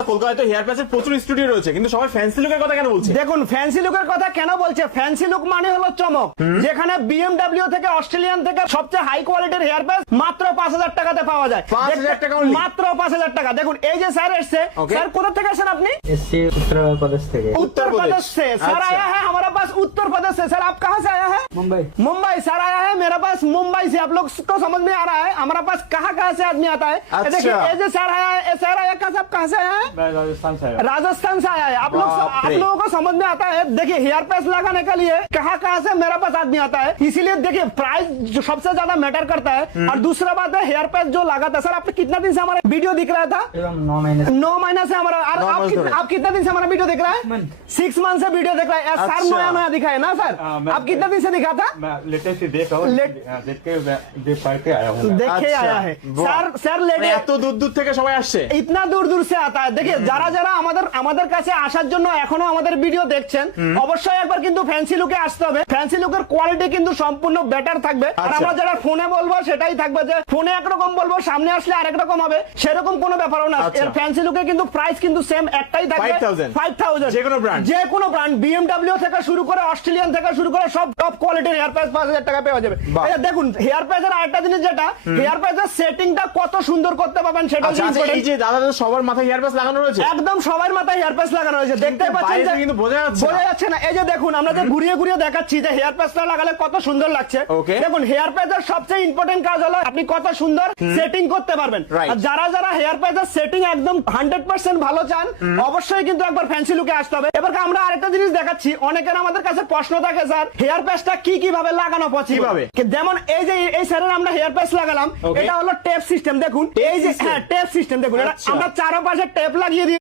কলকাতায় হেয়ার প্যাচের প্রচুর স্টুডিও রয়েছে কিন্তু সবাই ফ্যান্সি লুকের কথা কেন বলছে দেখুন ফ্যান্সি লুকের কথা কেন বলছে ফ্যান্সি লুক মানে হলো চমক যেখানে বিএমডব্লিউ থেকে অস্ট্রেলিয়ান থেকে সবচেয়ে হাই কোয়ালিটির হেয়ার প্যাচ মাত্র পাঁচ হাজার টাকাতে পাওয়া যায় 5,000 টাকা only? মাত্র পাঁচ হাজার টাকা দেখুন এই যে স্যার এসছে Okay. স্যার কোথা থেকে আসেন আপনি इससे उत्तर प्रदेश থেকে उत्तर प्रदेश से सर अच्छा। आया है हमारा पास उत्तर प्रदेश से सर आप कहाँ से आया है मुंबई मुंबई सर आया है मेरा पास मुंबई से आप लोग को समझ में आ रहा है हमारा पास कहाँ कहाँ से आदमी आता है ये अच्छा। देखिए ये जो सर आया है ये सर आया कहाँ से आप कहाँ से आया है मैं राजस्थान से आया राजस्थान से आया है आप लोग बाप आप रे। लोगों को समझ में आता है देखिए हेयर पैच लगाने के लिए कहाँ कहाँ से मेरा पास आदमी आता है इसीलिए देखिए प्राइस जो सबसे ज्यादा मैटर करता है और दूसरा बात है हेयर पैच जो लगा था सर आपने कितना दिन से हमारा वीडियो दिख रहा था एवं नौ महीने से नौ महीना से हमारा और नौ आप, मंथ कित, हो रहे। आप कितना दिन से हमारा वीडियो देख रहा है Month. सिक्स मंथ से वीडियो देख रहा है सर अच्छा। नया नया दिखा है ना सर हाँ, मैं- आप कितना दिन से दिखा था मैं लेटेस्ट ही देख रहा हूँ Let- देख के देख पढ़ के आया हूँ मैं। देखे अच्छा, आया है वाह। सर सर মানে लेटे এত দূর দূর থেকে সবাই আসছে ইতনা দূর দূর সে আতা है দেখি যারা যারা আমাদের আমাদের কাছে আসার জন্য এখনও আমাদের ভিডিও দেখছেন অবশ্যই একবার কিন্তু ফ্যান্সি লুকে আসতে হবে। ফ্যান্সি লুকের কোয়ালিটি কিন্তু সম্পূর্ণ বেটার থাকবে। আর আচ্ছা। আমরা যারা ফোনে বলব সেটাই থাকবে যে ফোনে একরকম বলব সামনে আসলে আরেক রকম হবে সেরকম কোনো ব্যাপারও না। আচ্ছা। এর ফ্যান্সি লুকে কিন্তু প্রাইস কিন্তু সেম একটাই থাকবে। 5000 যে কোনো ব্র্যান্ড যে কোনো ব্র্যান্ড BMW থেকে শুরু করে অস্ট্রেলিয়ান থেকে শুরু করে সব টপ কোয়ালিটির হেয়ার প্যাচ 5000 টাকা পাওয়া যাবে। আচ্ছা দেখুন হেয়ার প্যাচের আরেকটা জিনিস যেটা হেয়ার প্যাচের সেটিংটা কত সুন্দর করতে পারবেন সেটা আচ্ছা, জিনিস এই যে দাদা সবার মাথায় হেয়ার প্যাচ লাগানো রয়েছে? একদম সবার মাথায় হেয়ার প্যাচ লাগানো হয়েছে দেখতে পাচ্ছেন যে কিন্তু বোঝা যাচ্ছে বোঝা যাচ্ছে না। এই যে দেখুন আমরা যে ঘুরিয়ে ঘুরিয়ে দেখাচ্ছি যে হেয়ার প্যাচটা লাগালে কত সুন্দর লাগছে। দেখুন হেয়ার প্যাচের সবচেয়ে ইম্পর্টেন্ট কাজ হলো আপনি কত সুন্দর সেটিং করতে পারবেন। আর যারা যারা হেয়ার প্যাচের সেটিং একদম হান্ড্রেড পার্সেন্ট ভালো চান অবশ্যই কিন্তু একবার ফ্যান্সি লুকে আসতে হবে। এবার আমরা আরেকটা জিনিস দেখাচ্ছি। অনেকের আমাদের কাছে প্রশ্ন থাকে স্যার হেয়ার প্যাচটা কি কীভাবে লাগানো পসিবল কীভাবে? যেমন এই যে এই স্যারের আমরা হেয়ার প্যাচ লাগালাম এটা হলো টেপ সিস্টেম দেখুন। এই যে হ্যাঁ টেপ সিস্টেম দেখুন এটা আচ্ছা। আমরা চারপাশে টেপ লাগিয়ে দিই